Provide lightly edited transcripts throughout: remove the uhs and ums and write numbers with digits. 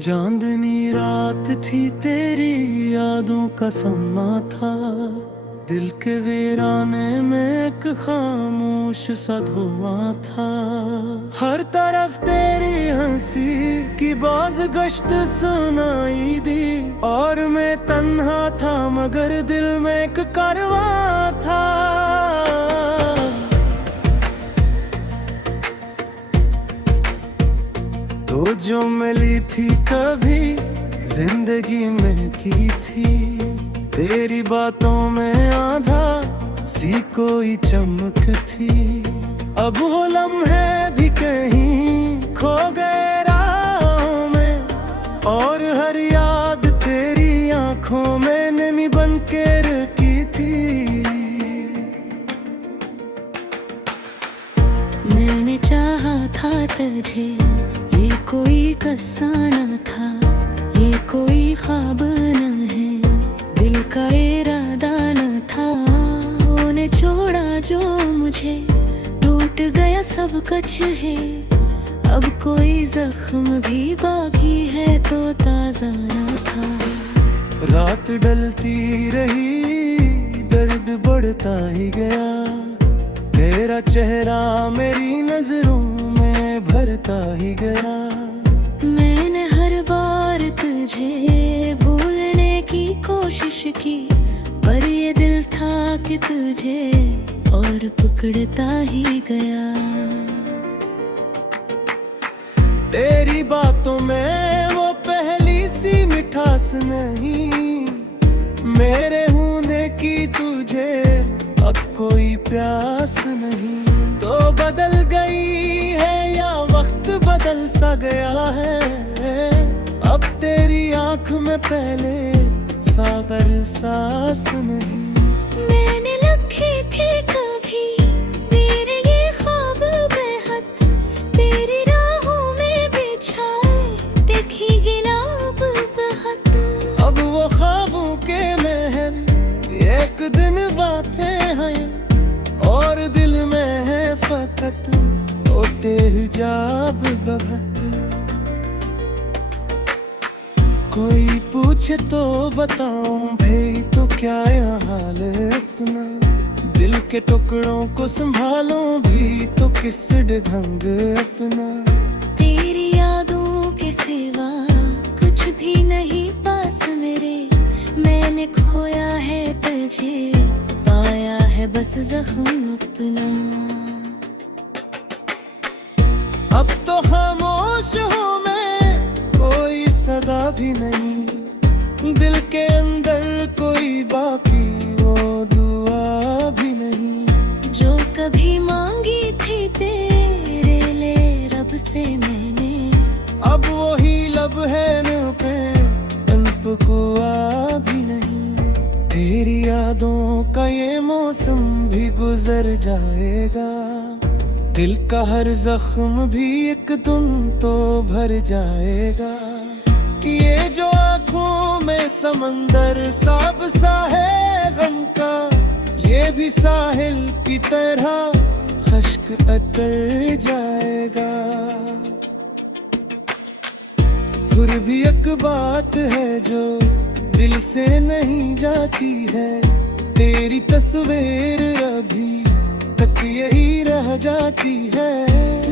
चांदनी रात थी, तेरी यादों का समा था। दिल के वीराने में एक खामोश सा धुआं था। हर तरफ तेरी हंसी की बाज गश्त सुनाई दी, और मैं तन्हा था मगर दिल में एक कारवां था। तो जो मिली थी कभी जिंदगी में की थी, तेरी बातों में आधा सी कोई चमक थी। अब वो लम्हे भी कहीं खो गए राहों में, और हर याद तेरी आंखों में नमी बन के रखी थी। मैंने चाहा था तुझे, ये कोई किस्सा न था, ये कोई ख्वाब न है, दिल का इरादा न था। उन्हें छोड़ा जो मुझे, टूट गया सब कुछ है। अब कोई जख्म भी बाकी है तो ताजा न था। रात ढलती रही, दर्द बढ़ता ही गया, तेरा चेहरा मेरी नजरों में भरता ही गया। मैंने हर बार तुझे भूलने की कोशिश की, पर ये दिल था कि तुझे और पकड़ता ही गया। तेरी बातों में वो पहली सी मिठास नहीं, मेरे होने की तुझे अब कोई प्यास नहीं। तो बदल गई है या वक्त बदल सा गया है, अब तेरी आंख में पहले सागर सांस नहीं। मैंने लिखी थी कभी मेरे ये ख्वाब बेहद, तेरी राहों में बिछाए देखी गिलाब बेहद। अब वो ख्वाबों के महल एक दिन बातें हैं, और दिल में है फकत ओटे हिजाब बहत। कोई पूछे तो बताऊं भाई तो क्या ये हाल है अपना, दिल के टुकड़ों को संभालो भी तो किस ढंग अपना। तेरी यादों के सिवा कुछ भी नहीं पास मेरे, मैंने खोया है तुझे, पाया है बस जख्म अपना। अब तो खामोश हूँ मैं, कोई सदा भी नहीं, दिल के अंदर कोई बाकी वो दुआ भी नहीं। जो कभी मांगी थी तेरे लिए रब से मैंने, अब वही लब है न पे कुआ भी नहीं। तेरी यादों का ये मौसम भी गुजर जाएगा, दिल का हर जख्म भी एक दिन तो भर जाएगा। ये जो आँखों में समंदर साब सा है गम का, ये भी साहिल की तरह खश्क अतर जाएगा। फिर भी एक बात है जो दिल से नहीं जाती है, तेरी तस्वीर अभी तक यही रह जाती है।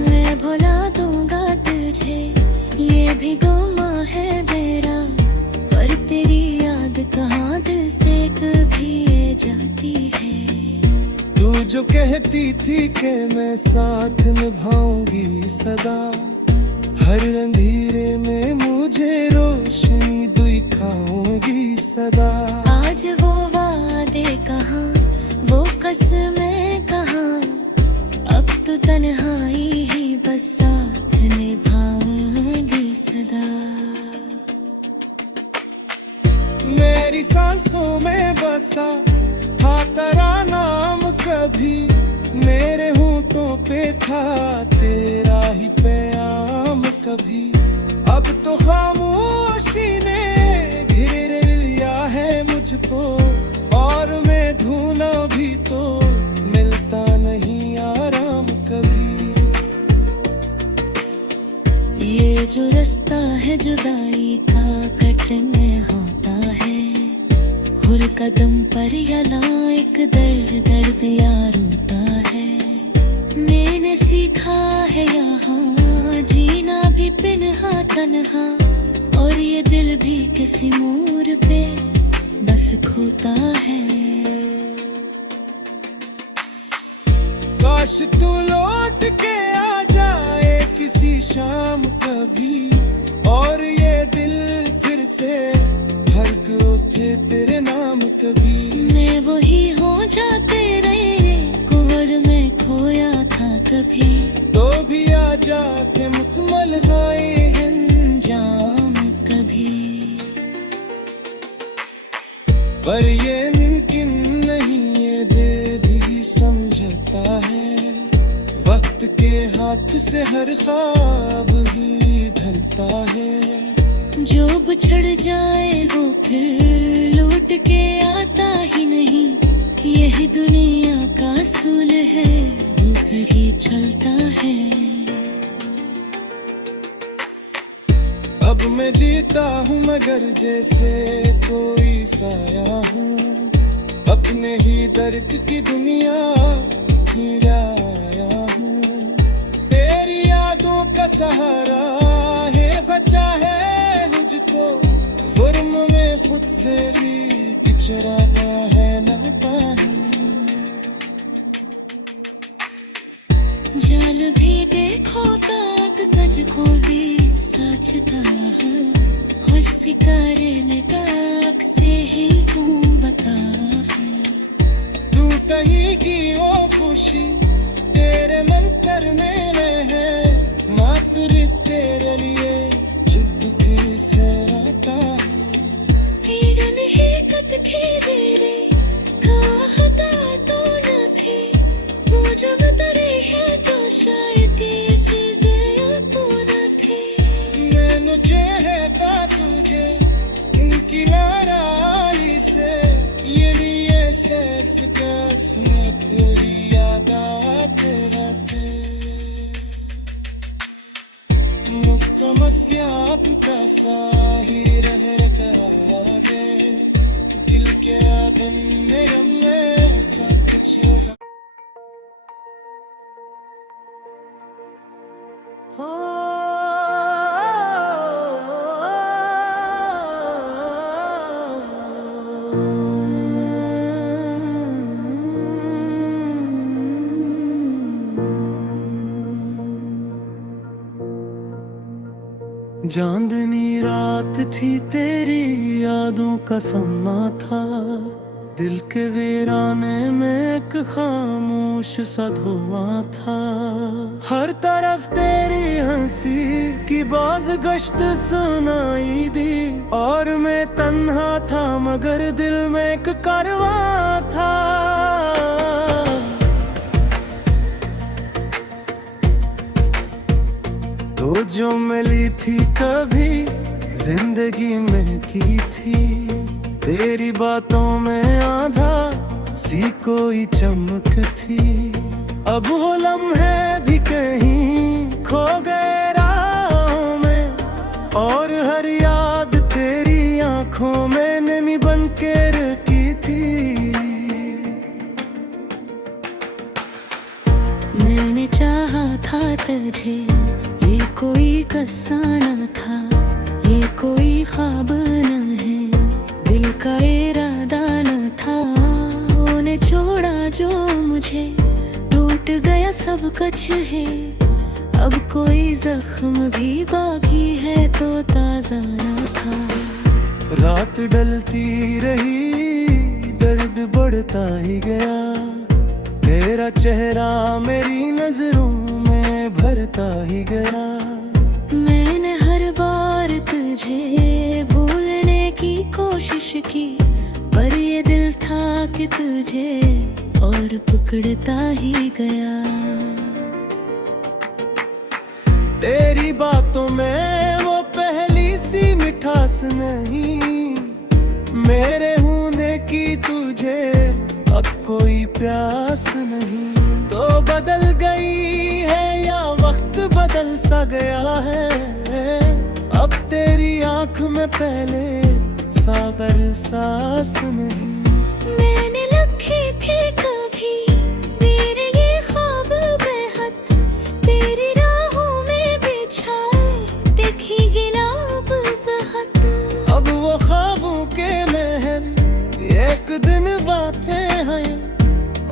मैं भुला दूंगा तुझे, ये भी गुमा है मेरा, पर तेरी याद कहाँ दिल से कभी ये जाती है। तू जो कहती थी कि मैं साथ निभाऊंगी सदा, हर अंधेरे में मुझे रोशनी दिखाऊंगी सदा। आज वो वादे कहाँ, वो कसमें कहाँ, अब तो तन्हाई ही बस साथ निभाऊंगी सदा। मेरी सांसों में बसा था तेरा नाम, कभी मेरे होठों पे था तेरा ही प्याम। कभी। अब तो खामोशी ने घेर लिया है मुझको, और मैं ढूंढा भी तो मिलता नहीं आराम कभी। ये जो रास्ता है जुदाई का कटने होता है, हर कदम पर यहाँ एक दर्द यार होता है। मैंने सीखा है यहाँ जीना भी पिन्हा तन्हा, और ये दिल भी किसी मोड़ पे बस खोता है। काश तू लौट के आ जाए किसी शाम कभी, और ये दिल फिर से धड़क उठे तेरे नाम कभी। मैं वही हो जाते रहे कोहर में खोया था कभी, तो भी आ जाते मुकम्मल हाय जाम कभी। पर ये मुमकिन नहीं, ये बेबी समझता है, वक्त के हाथ से हर ख्वाब ही ढलता है। जो बिछड़ जाए वो फिर लौट के आता ही नहीं, यही दुनिया का असूल है, होकर ही चलता है। अब मैं जीता हूँ मगर जैसे कोई साया हूँ, अपने ही दर्द की दुनिया में आया हूँ। तेरी यादों का सहारा है बचा है मुझको, जुर्म में खुद से भी पिछड़ा है लगता है। जाल भी देखो ताक तुझको भी साचता है, और सितारे ने ताक से ही तू बता है। तू कहीं की वो खुशी तेरे मन करने में है, मात्र रिश्ते लिए चुपके से आता है। हिरन ही कत खीरे था हता तो न थी, वो जब तरी है तो शायद इसी ज़िया तो न थी। मैंने चाहता तुझे उनकी नाराई से, ये लिए सेस कसमत याद आते रहते। मुक्तमस्यात का साही रह आगे, दिल के आंगन में सब कुछ है। चांदनी रात थी तेरी यादों का समा था, दिल के वीराने में एक खामोश सा धुआं था। हर तरफ तेरी हंसी की बाज गश्त सुनाई दी, और मैं तन्हा था मगर दिल में एक कारवां था। तो जो मिली थी कभी जिंदगी में की थी, तेरी बातों में आधा सी कोई चमक थी। अब वो लम्हे भी कहीं खो गए राहों में, और हर याद तेरी आंखों में नमी बन के रखी थी। मैंने चाहा था तुझे, ये कोई किस्सा न था, ये कोई ख्वाब न है, दिल का इरादा न था। उन्हें छोड़ा जो मुझे, टूट गया सब कुछ है, अब कोई जख्म भी बाकी है तो ताजा न था। रात ढलती रही, दर्द बढ़ता ही गया, तेरा चेहरा मेरी नजरों में भरता ही गया। मैंने हर बार तुझे भूलने की कोशिश की, पर ये दिल था कि तुझे और पकड़ता ही गया। तेरी तेरी बातों में वो पहली सी मिठास नहीं, मेरे होने की तुझे अब कोई प्यास नहीं। तो बदल गई है या वक्त बदल सा गया है, अब तेरी आंख में पहले सागर सांस नहीं। मैंने लिखी थी कभी मेरे ये ख्वाब बेहद, तेरी राहों में बिछाए देखी गिलाब बेहद। अब वो ख्वाबों के महल एक दिन बातें हैं,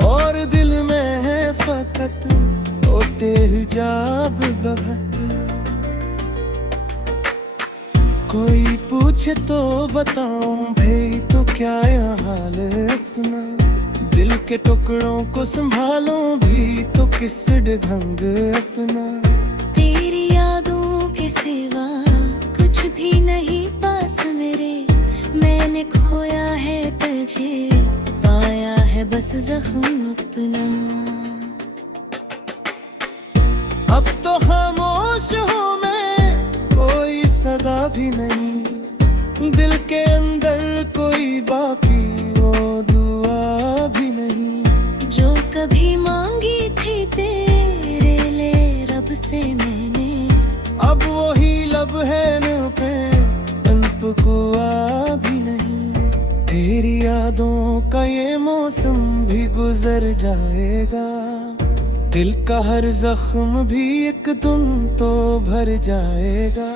और दिल में है फकत ओटे हिजाब बहत। कोई पूछे तो बताऊं भाई तो क्या यह हाल अपना, दिल के टुकड़ों को संभालो भी तो किस ढंग अपना। तेरी यादों के सिवा कुछ भी नहीं पास मेरे, मैंने खोया है तुझे पाया है बस जख्म अपना। अब तो खामोश हूँ मैं, कोई सदा भी नहीं, दिल के अंदर कोई बाकी वो दुआ भी नहीं। जो कभी मांगी थी तेरे लिए रब से मैंने, अब वही लब है मुँह पे अनपुआ भी नहीं। तेरी यादों का ये मौसम भी गुजर जाएगा, दिल का हर जख्म भी एक दिन तो भर जाएगा।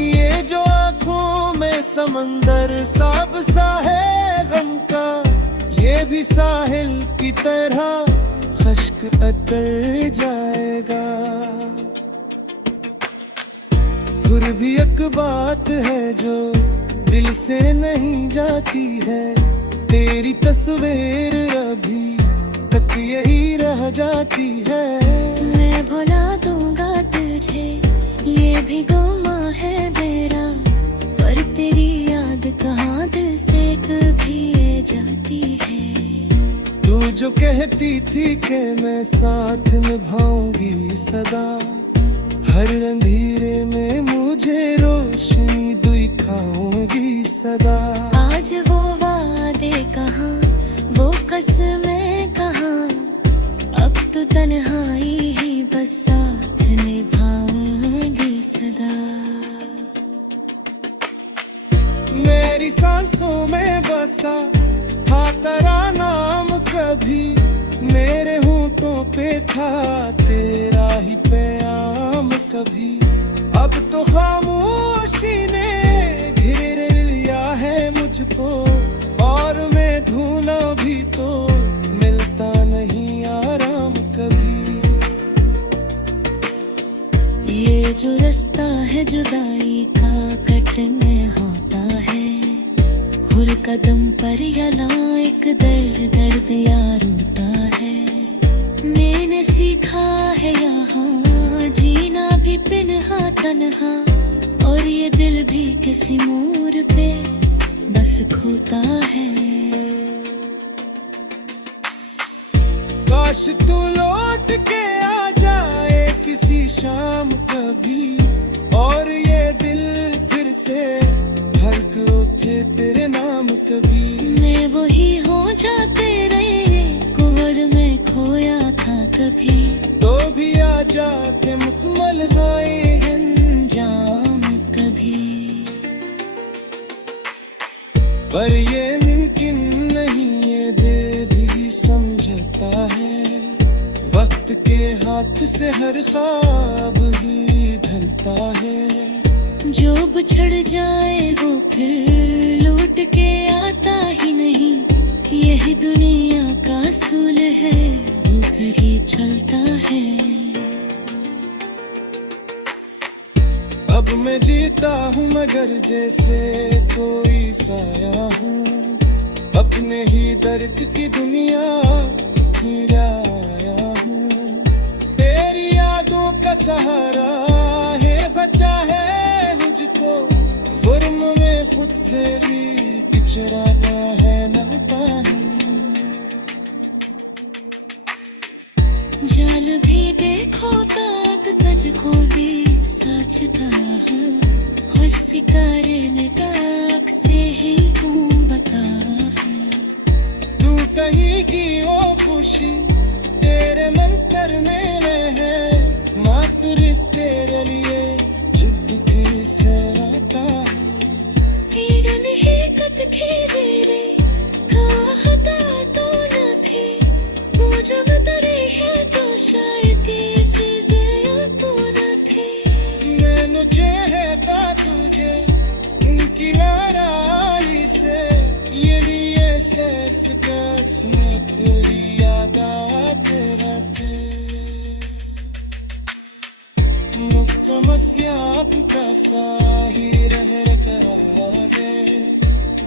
ये जो आँखों में समंदर साब सा है गम का, ये भी साहिल की तरह खश्क अतर जाएगा। फिर भी एक बात है जो दिल से नहीं जाती है, तेरी तस्वीर अभी तक यही रह जाती है। मैं भुला दूंगा तुझे ये भी गुमा है मेरा, पर तेरी याद कहाँ दिल से कभी ये जाती है। तू जो कहती थी कि मैं साथ निभाऊंगी सदा, हर अंधेरे में मुझे रोशनी दिखाऊंगी सदा। आज वो वादे कहाँ, वो कसमें कहाँ, अब तो तन्हाई ही बस साथ निभाऊंगी सदा। मेरी सांसों में बसा था तेरा नाम कभी, मेरे होंठों पे था तेरा ही प्याम कभी। अब तो खामोशी ने घेर लिया है मुझको, और मैं ढूंढा भी तो मिलता नहीं आराम कभी। ये जो रास्ता है जुदाई का कटने होता है, हर कदम पर यहाँ एक दर्द यार होता है। मैंने सीखा है यहाँ जीना भी पिन्हा तन्हा, और ये दिल भी किसी मोड़ पे बस खोता है। काश तू लौट के आ जाए किसी शाम कभी, और ये दिल फिर से धड़क उठे तेरे नाम कभी। मैं वही हो जाते रहे कुहर में खोया था कभी, तो भी आ जाके मुकम्मल हाय जाम कभी। पर ये मुमकिन नहीं, ये दिल भी समझता है, वक्त के हाथ से हर ख्वाब ही ढलता है। जो बिछड़ जाए वो फिर लौट के आता ही नहीं, यही दुनिया का असूल है, ऊपर ही चलता है। अब मैं जीता हूँ मगर जैसे कोई साया हूँ, अपने ही दर्द की दुनिया फिर आया हूँ। तेरी यादों का सहारा है बचा है मुझको, जुर्म में खुद से भी पिछड़ाया है लगता है। जाल भी देखो तक तुझको भी नाचता है हर सितारे में ताक से ही तू बता है। तू कहीं की वो खुशी तेरे मन करने में है, मात्र इस तेरे लिए चुपके से आता है। ईरन ही कत थी मेरे चाहता तो न थी, वो जब तेरे है तो शायद इसे ज़रा तो न थी। मैंने चाहता तुझे उनकी लड़ाई से, ये लिए सेस का स्मृत याद आते रहते। मुक्तमस्यात का साही रह करार है,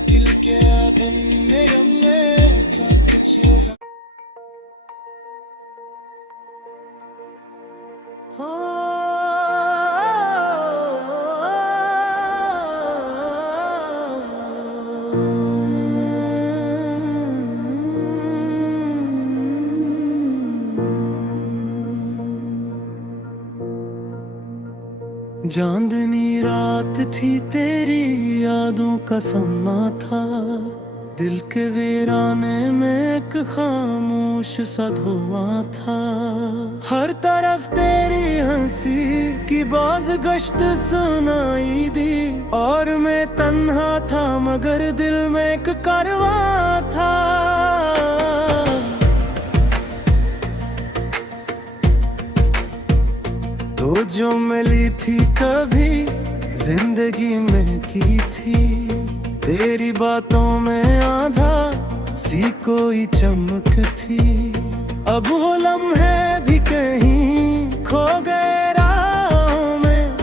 दिल के आदन में गम में ऐसा कुछ है। चांदनी रात थी तेरी यादों का समा था, दिल के वीराने में एक खामोश सा धुआं था। हर तरफ तेरी हंसी की बाज गश्त सुनाई दी, और मैं तन्हा था मगर दिल में एक कारवां था। तो जो मिली थी कभी जिंदगी में की थी, तेरी बातों में आधा सी कोई चमक थी। अब वो लम्हे भी कहीं खो गए राहों में,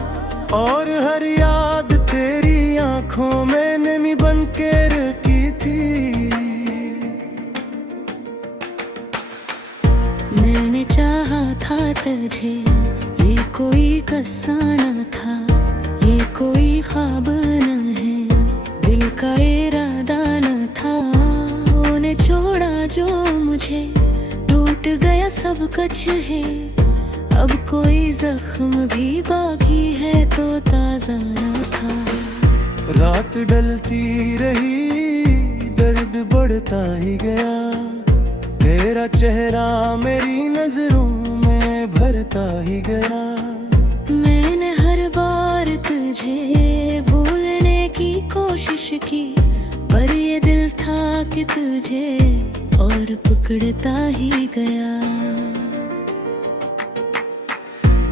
और हर याद तेरी आंखों में नमी बन के रखी थी। मैंने चाहा था तुझे, ये कोई किस्सा न था, ये कोई ख्वाब न है, दिल का इरादा न था। उन्हें छोड़ा जो मुझे, टूट गया सब कुछ है, अब कोई जख्म भी बाकी है तो ताजा न था। रात ढलती रही दर्द बढ़ता ही गया, तेरा चेहरा मेरी नजरों में भरता ही गया। मैंने हर बार तुझे भूलने की कोशिश की, पर ये दिल था कि तुझे और पकड़ता ही गया।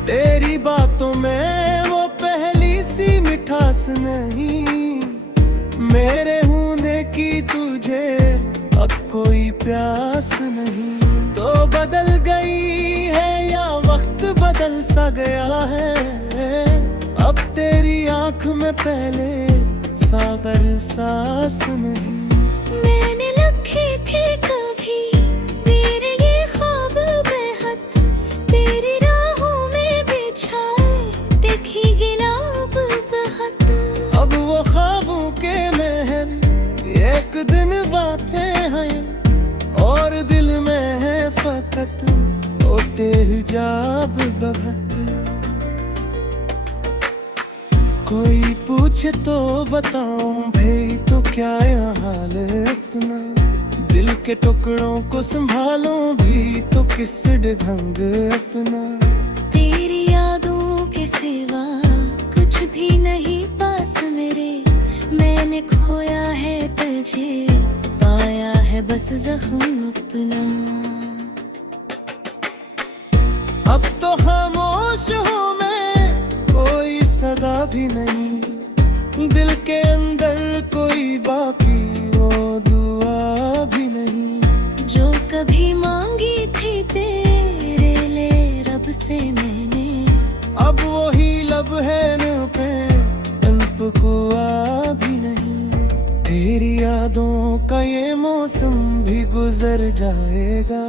तेरी बातों में वो पहली सी मिठास नहीं, मेरे होने की तुझे अब कोई प्यास नहीं। तो बदल गई है या वक्त बदल सा गया है, अब तेरी आंख में पहले सागर सांस नहीं। मैंने लिखी थी कभी मेरे ये ख्वाब बेहद, तेरी राहों में बिछाए देखी गिलाब बहत। अब वो ख्वाबों के महल एक दिन बातें हैं, और दिल में है फकत ओटे हिजाब बहत। कोई पूछे तो बताऊं भाई तो क्या यह हाल है अपना, दिल के टुकड़ों को संभालूं भी तो किस ढंग अपना। तेरी यादों के सिवा कुछ भी नहीं पास मेरे, मैंने खोया है तुझे, पाया है बस जख्म अपना। अब तो खामोश हूँ मैं, कोई सदा भी नहीं, दिल के अंदर कोई बाकी वो दुआ भी नहीं। जो कभी मांगी थी तेरे लिए रब से मैंने, अब वही लब है न पे तंप कुआ भी नहीं। तेरी यादों का ये मौसम भी गुजर जाएगा,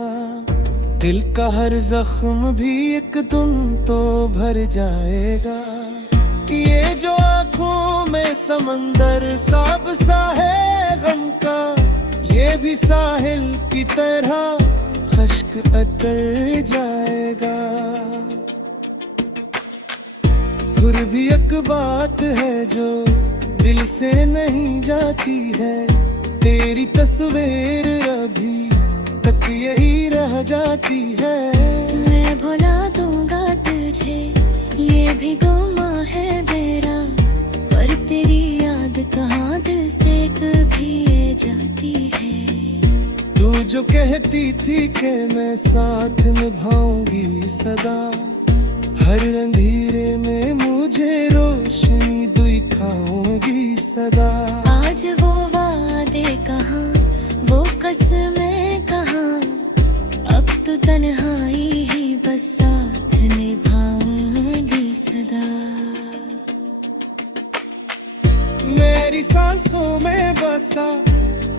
दिल का हर जख्म भी एक दिन तो भर जाएगा। ये जो आँखों में समंदर साब सा है गम का, ये भी साहिल की तरह खश्क अतर जाएगा। फिर भी एक बात है जो दिल से नहीं जाती है, तेरी तस्वीर अभी तक यही रह जाती है। मैं भुला दूंगा तुझे, ये भी गुमा है मेरा, पर तेरी याद कहाँ दिल से कभी ये जाती है। तू जो कहती थी कि मैं साथ निभाऊंगी सदा, हर अंधेरे में मुझे रोशनी दिखाऊंगी सदा। आज वो वादे कहाँ, वो कसमें कहाँ, अब तो तन्हाई ही बस साथ निभाऊंगी सदा। मेरी सांसों में बसा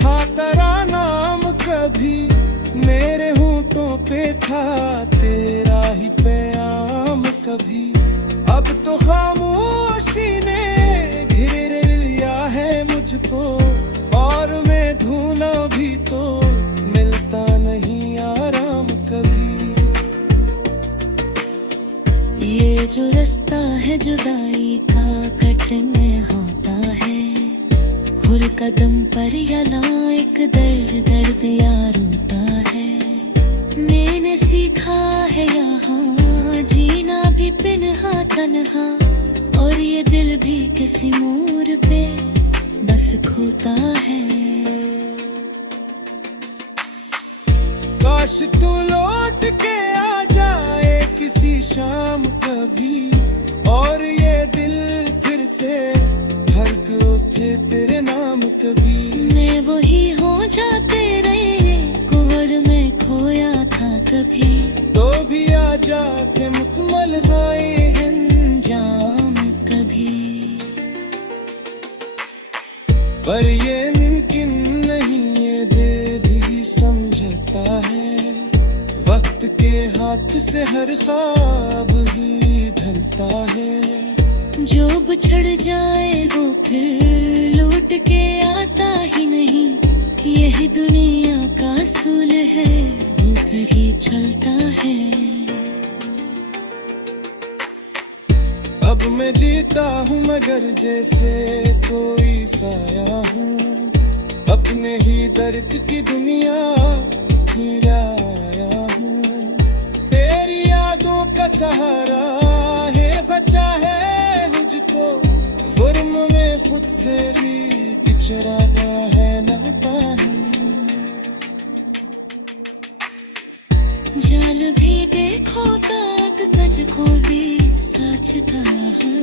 था तेरा नाम, कभी मेरे होंठों पे था तेरा ही प्याम कभी। अब तो खामोशी ने घेर लिया है मुझको, और मैं ढूंढा भी तो मिलता नहीं आराम कभी। ये जो रास्ता है जुदाई का कटने होता है, हर कदम पर यहाँ एक दर्द दर्द यार होता है। मैंने सीखा है यहाँ जीना भी पिन्हा तन्हा, और ये दिल भी किसी मोड़ पे बस खोता है। काश तू लौट के आ जाए किसी शाम कभी, और ये दिल फिर से धड़क उठे तेरे नाम कभी। मैं वही हो जाते रहे कोहर में खोया था कभी, तो भी आ जा के मुकम्मल हाय जाम कभी। पर ये मुमकिन नहीं, ये बेबी समझता है, वक्त के हाथ से हर ख्वाब ही ढलता है। जो बिछड़ जाए वो फिर लौट के आता ही नहीं, यही दुनिया का असूल है, ऊपर ही चलता है। अब मैं जीता हूँ मगर जैसे कोई साया हूँ, अपने ही दर्द की दुनिया ही लाया हूँ। तेरी यादों का सहारा है, बचा है मुझको, जुर्म में खुद से भी पिछड़ा है नाता है। जाल भी देखो तक कज को भी साचता है,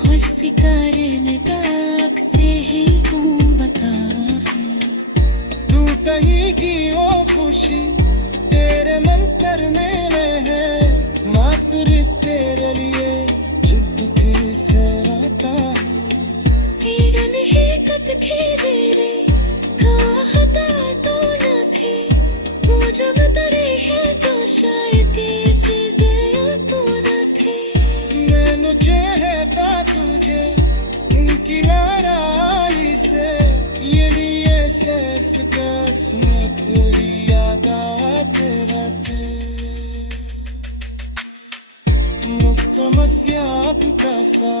और सिकारे ने ताक से ही हूँ बता है। तू कहीं की वो खुशी तेरे मंतर में है, मात्र रिश्ते लिए जिद फिर से आता है। हीरन ही कत खेरे रे हता तो न थी, वो जब तरे है तो शायद इसे जया तो न थी। मैंने चाहता तुझे उनकी लड़ाई से, ये लिए सेस कसमत पूरी याद आते रहते। मुक्तमसियात का सा